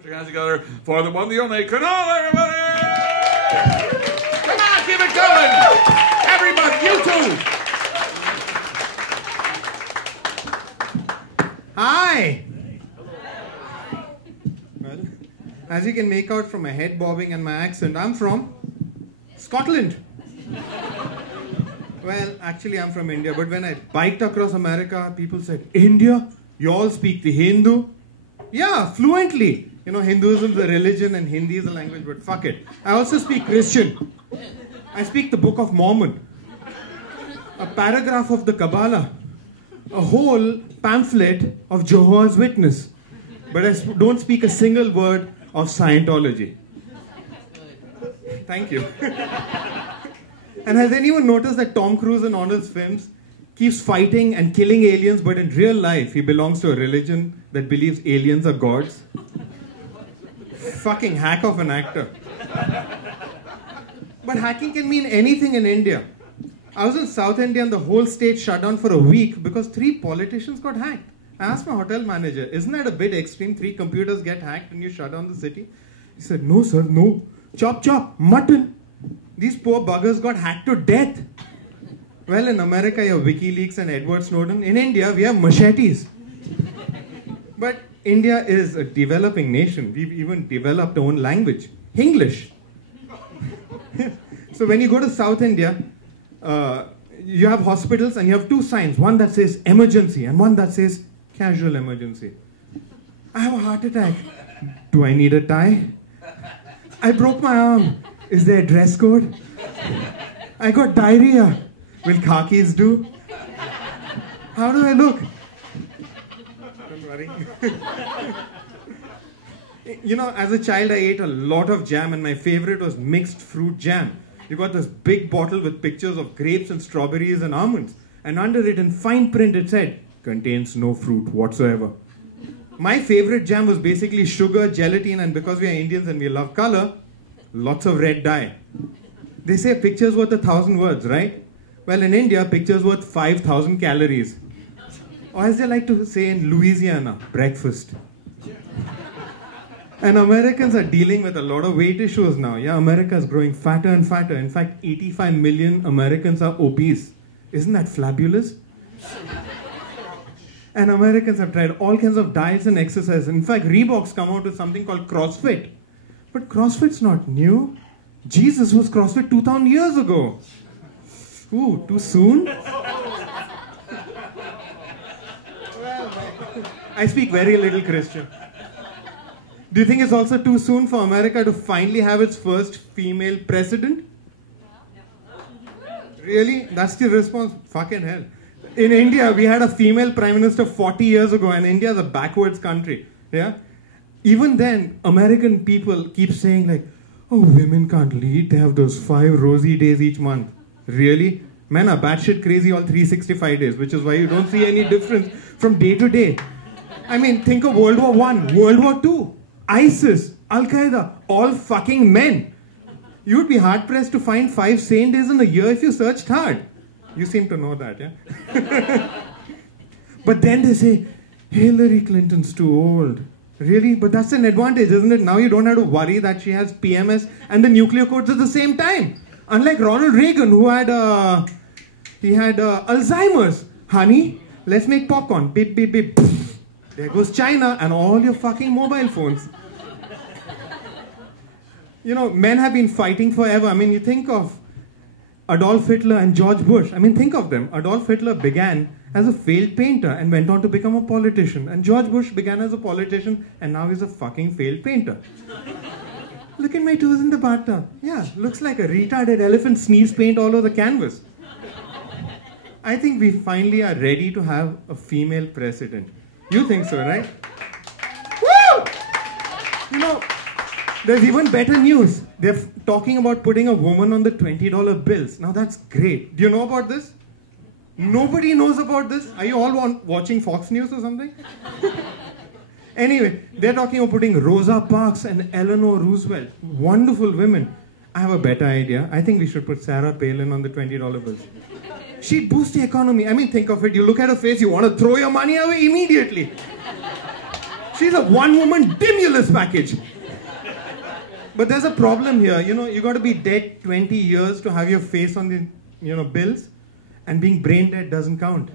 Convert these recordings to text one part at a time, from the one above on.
Put your hands together for the one, the only Kunal, everybody! Come on, keep it going! Everybody, you too! Hi! Well, as you can make out from my head bobbing and my accent, I'm from Scotland. Well, actually I'm from India, but when I biked across America, people said, India? You all speak the Hindu? Yeah, fluently. You know, Hinduism is a religion and Hindi is a language, but fuck it. I also speak Christian. I speak the Book of Mormon, a paragraph of the Kabbalah, a whole pamphlet of Jehovah's Witness, but I don't speak a single word of Scientology. Thank you. And has anyone noticed that Tom Cruise in all his films keeps fighting and killing aliens, but in real life he belongs to a religion that believes aliens are gods? Fucking hack of an actor. But hacking can mean anything in India. I was in South India and the whole state shut down for a week because 3 politicians got hacked. I asked my hotel manager, isn't that a bit extreme? 3 computers get hacked and you shut down the city? He said, no sir, no. Chop chop, mutton. These poor buggers got hacked to death. Well, in America you have WikiLeaks and Edward Snowden. In India we have machetes. But India is a developing nation. We've even developed our own language, English. So when you go to South India, you have hospitals and you have 2 signs. One that says emergency and one that says casual emergency. I have a heart attack. Do I need a tie? I broke my arm. Is there a dress code? I got diarrhea. Will khakis do? How do I look? Don't worry. You know, as a child I ate a lot of jam and my favorite was mixed fruit jam. You got this big bottle with pictures of grapes and strawberries and almonds. And under it in fine print it said, contains no fruit whatsoever. My favorite jam was basically sugar, gelatin, and because we are Indians and we love color, lots of red dye. They say a picture's worth 1,000 words, right? Well, in India, picture's worth 5,000 calories. Or as they like to say in Louisiana, breakfast. And Americans are dealing with a lot of weight issues now. Yeah, America is growing fatter and fatter. In fact, 85 million Americans are obese. Isn't that fabulous? And Americans have tried all kinds of diets and exercise. In fact, Reebok's come out with something called CrossFit. But CrossFit's not new. Jesus was CrossFit 2,000 years ago. Ooh, too soon? Well, I speak very little Christian. Do you think it's also too soon for America to finally have its first female president? Really? That's the response? Fucking hell. In India, we had a female prime minister 40 years ago, and India is a backwards country. Yeah? Even then, American people keep saying like, oh, women can't lead. They have those 5 rosy days each month. Really? Men are batshit crazy all 365 days, which is why you don't see any difference from day to day. I mean, think of World War I, World War II, ISIS, Al-Qaeda, all fucking men. You'd be hard-pressed to find 5 sane days in a year if you searched hard. You seem to know that, yeah? But then they say, Hillary Clinton's too old. Really? But that's an advantage, isn't it? Now you don't have to worry that she has PMS and the nuclear codes at the same time. Unlike Ronald Reagan, who had Alzheimer's. Honey, let's make popcorn. Beep, beep, beep. Poof. There goes China and all your fucking mobile phones. You know, men have been fighting forever. I mean, you think of Adolf Hitler and George Bush. I mean, think of them. Adolf Hitler began as a failed painter and went on to become a politician. And George Bush began as a politician and now he's a fucking failed painter. Look at my toes in the bathtub. Yeah, looks like a retarded elephant sneeze paint all over the canvas. I think we finally are ready to have a female president. You think so, right? Woo! You know, there's even better news. They're talking about putting a woman on the $20 bills. Now that's great. Do you know about this? Nobody knows about this. Are you all watching Fox News or something? Anyway, they're talking about putting Rosa Parks and Eleanor Roosevelt. Wonderful women. I have a better idea. I think we should put Sarah Palin on the $20 bills. She'd boost the economy. I mean, think of it. You look at her face, you want to throw your money away immediately. She's a one-woman Dimulus package. But there's a problem here. You know, you got to be dead 20 years to have your face on the, bills, and being brain dead doesn't count.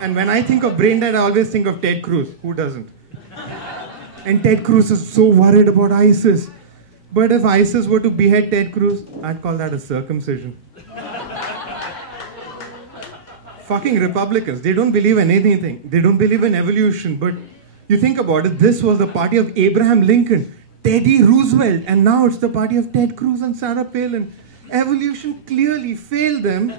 And when I think of brain dead, I always think of Ted Cruz. Who doesn't? And Ted Cruz is so worried about ISIS. But if ISIS were to behead Ted Cruz, I'd call that a circumcision. Fucking Republicans, they don't believe in anything. They don't believe in evolution. But you think about it, this was the party of Abraham Lincoln, Teddy Roosevelt, and now it's the party of Ted Cruz and Sarah Palin. Evolution clearly failed them.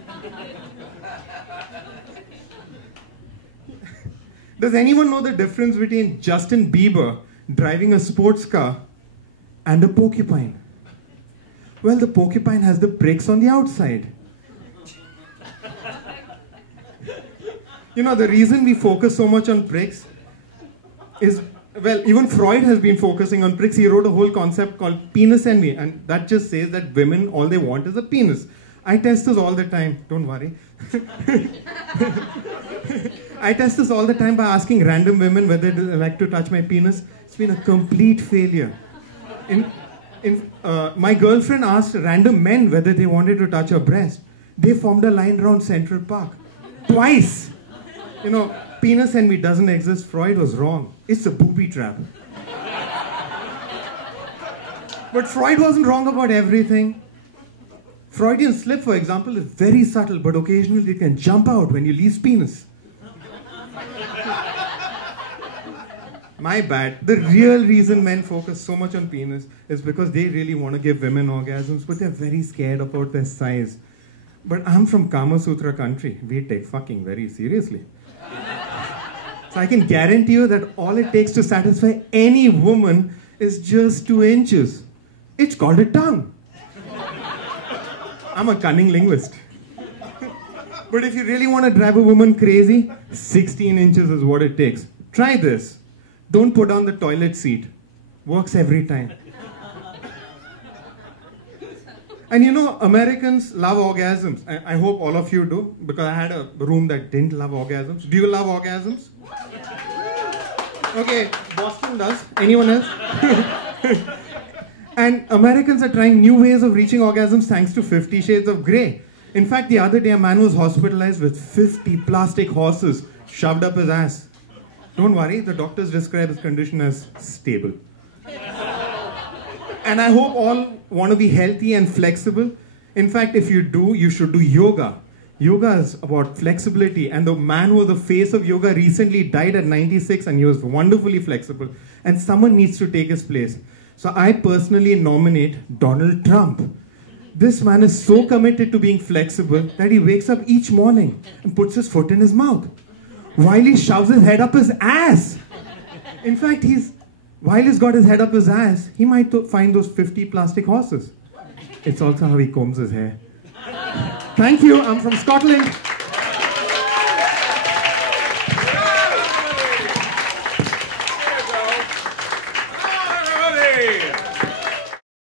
Does anyone know the difference between Justin Bieber driving a sports car and a porcupine? Well, the porcupine has the brakes on the outside. You know, the reason we focus so much on pricks is, well, even Freud has been focusing on pricks. He wrote a whole concept called penis envy, and that just says that women, all they want is a penis. I test this all the time, don't worry. I test this all the time by asking random women whether they like to touch my penis. It's been a complete failure. My girlfriend asked random men whether they wanted to touch her breast. They formed a line around Central Park. Twice. You know, penis envy doesn't exist. Freud was wrong. It's a booby trap. But Freud wasn't wrong about everything. Freudian slip, for example, is very subtle, but occasionally it can jump out when you least penis. My bad. The real reason men focus so much on penis is because they really want to give women orgasms, but they're very scared about their size. But I'm from Kama Sutra country. We take fucking very seriously. So I can guarantee you that all it takes to satisfy any woman is just 2 inches. It's called a tongue. I'm a cunning linguist. But if you really want to drive a woman crazy, 16 inches is what it takes. Try this. Don't put on the toilet seat. Works every time. And you know, Americans love orgasms. I hope all of you do, because I had a room that didn't love orgasms. Do you love orgasms? Okay, Boston does. Anyone else? And Americans are trying new ways of reaching orgasms thanks to 50 Shades of Grey. In fact, the other day a man was hospitalized with 50 plastic horses shoved up his ass. Don't worry, the doctors describe his condition as stable. And I hope all want to be healthy and flexible. In fact, if you do, you should do yoga. Yoga is about flexibility, and the man who was the face of yoga recently died at 96 and he was wonderfully flexible. And someone needs to take his place. So I personally nominate Donald Trump. This man is so committed to being flexible that he wakes up each morning and puts his foot in his mouth while he shoves his head up his ass. In fact, while he's got his head up his ass, he might find those 50 plastic horses. It's also how he combs his hair. Thank you. I'm from Scotland.